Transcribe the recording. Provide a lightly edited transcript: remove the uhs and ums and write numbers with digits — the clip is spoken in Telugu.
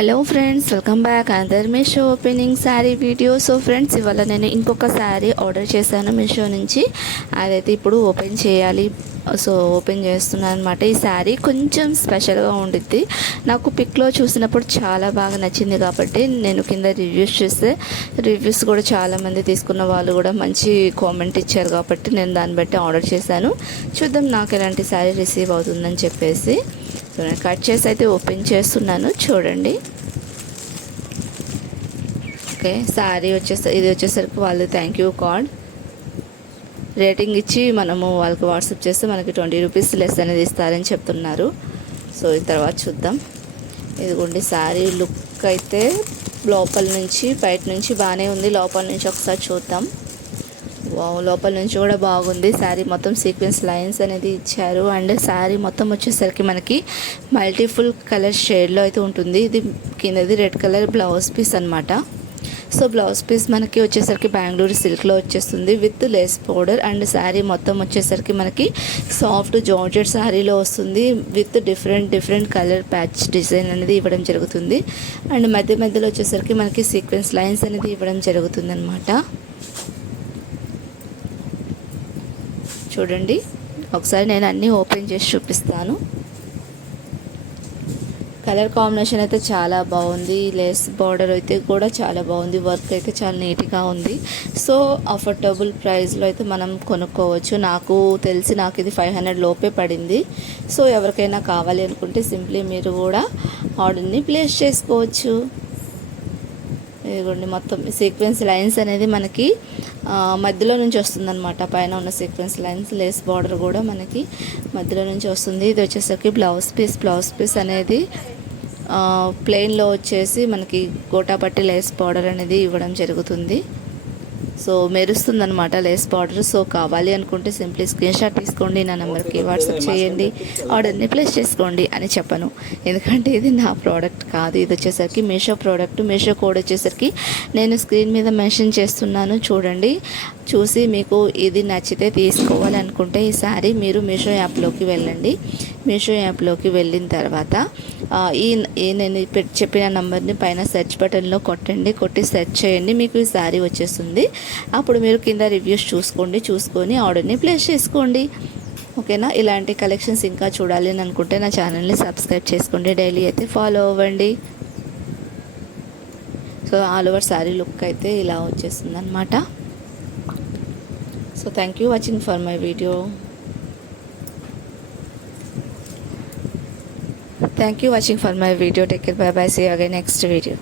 Hello friends, welcome back another Meesho opening sari video. So friends, ఇవాళ నేను ఇంకొక శారీ ఆర్డర్ చేశాను మీషో నుంచి. అదైతే ఇప్పుడు ఓపెన్ చేయాలి. సో ఓపెన్ చేస్తున్నాను అనమాట. ఈ శారీ కొంచెం స్పెషల్గా ఉండిద్ది. నాకు పిక్లో చూసినప్పుడు చాలా బాగా నచ్చింది కాబట్టి నేను కింద రివ్యూస్ చూస్తే రివ్యూస్ కూడా చాలామంది తీసుకున్న వాళ్ళు కూడా మంచి కామెంట్ ఇచ్చారు కాబట్టి నేను దాన్ని బట్టి ఆర్డర్ చేశాను. చూద్దాం నాకు ఎలాంటి శారీ రిసీవ్ అవుతుందని చెప్పేసి. సో నేను కట్ చేసి అయితే ఓపెన్ చేస్తున్నాను, చూడండి. ఓకే, శారీ ఇది వచ్చేసరికి వాళ్ళు థ్యాంక్ యూ కార్డ్ రేటింగ్ ఇచ్చి మనము వాళ్ళకి వాట్సాప్ చేస్తే మనకి 20 రూపీస్ లెస్ అనేది ఇస్తారని చెప్తున్నారు. సో ఈ తర్వాత చూద్దాం. ఇదిగోండి శారీ లుక్ అయితే లోపల నుంచి బయట నుంచి బాగానే ఉంది. లోపల నుంచి ఒకసారి చూద్దాం. లోపల నుంచి కూడా బాగుంది. శారీ మొత్తం సీక్వెన్స్ లైన్స్ అనేది ఇచ్చారు. అండ్ శారీ మొత్తం వచ్చేసరికి మనకి మల్టీఫుల్ కలర్ షేడ్లో అయితే ఉంటుంది. ఇది కిందది రెడ్ కలర్ బ్లౌజ్ పీస్ అనమాట. సో బ్లౌజ్ పీస్ మనకి వచ్చేసరికి బెంగళూరు సిల్క్లో వచ్చేస్తుంది with lace powder. And sari మొత్తం వచ్చేసరికి మనకి సాఫ్ట్ జార్జెట్ శారీలో వస్తుంది with different colour patch design అనేది ఇవ్వడం జరుగుతుంది. అండ్ మధ్యలో వచ్చేసరికి మనకి సీక్వెన్స్ లైన్స్ అనేది ఇవ్వడం జరుగుతుంది అనమాట. చూడండి, ఒకసారి నేను అన్నీ ఓపెన్ చేసి చూపిస్తాను. కలర్ కాంబినేషన్ అయితే చాలా బాగుంది. లేస్ బార్డర్ అయితే కూడా చాలా బాగుంది. వర్క్ అయితే చాలా నీట్గా ఉంది. సో అఫోర్డబుల్ ప్రైస్లో అయితే మనం కొనుక్కోవచ్చు. నాకు ఇది 500 లోపే పడింది. సో ఎవరికైనా కావాలి అనుకుంటే సింప్లీ మీరు కూడా ఆర్డర్ని ప్లేస్ చేసుకోవచ్చు. ఇదిగోండి, మొత్తం సీక్వెన్స్ లైన్స్ అనేది మనకి మధ్యలో నుంచి వస్తుందన్నమాట. పైన ఉన్న సీక్వెన్స్ లైన్స్ లేస్ బార్డర్ కూడా మనకి మధ్యలో నుంచి వస్తుంది. ఇది వచ్చేసరికి బ్లౌజ్ పీస్ అనేది ప్లెయిన్లో వచ్చేసి మనకి గోటాపట్టి లేస్ బార్డర్ అనేది ఇవ్వడం జరుగుతుంది. సో మెరుస్తుంది అనమాట లేస్ బార్డర్. సో కావాలి అనుకుంటే సింప్లీ స్క్రీన్ షాట్ తీసుకోండి, నా నెంబర్కి వాట్సాప్ చేయండి, ఆర్డర్ని ప్లేస్ చేసుకోండి అని చెప్పను. ఎందుకంటే ఇది నా ప్రోడక్ట్ కాదు. ఇది వచ్చేసరికి మీషో ప్రోడక్ట్. మీషో కోడ్ వచ్చేసరికి నేను స్క్రీన్ మీద మెన్షన్ చేస్తున్నాను, చూడండి. చూసి మీకు ఇది నచ్చితే తీసుకోవాలి అనుకుంటే ఈ శారీ మీరు మీషో యాప్లోకి వెళ్ళండి. మీషో యాప్లోకి వెళ్ళిన తర్వాత నేను చెప్పిన నెంబర్ని పైన సెర్చ్ బటన్లో కొట్టి సెర్చ్ చేయండి. మీకు ఈ శారీ వచ్చేస్తుంది. అప్పుడు మీరు కింద రివ్యూస్ చూసుకొని ఆర్డర్ని ప్లేస్ చేసుకోండి. ఓకేనా? ఇలాంటి కలెక్షన్స్ ఇంకా చూడాలి అని అనుకుంటే నా ఛానల్ని సబ్స్క్రైబ్ చేసుకోండి. డైలీ అయితే ఫాలో అవ్వండి. So all over sari look అయితే ఇలా వచ్చేస్తుంది అనమాట. So thank you watching for my video. Thank you watching for my video. Take care. Bye bye. See you again next video.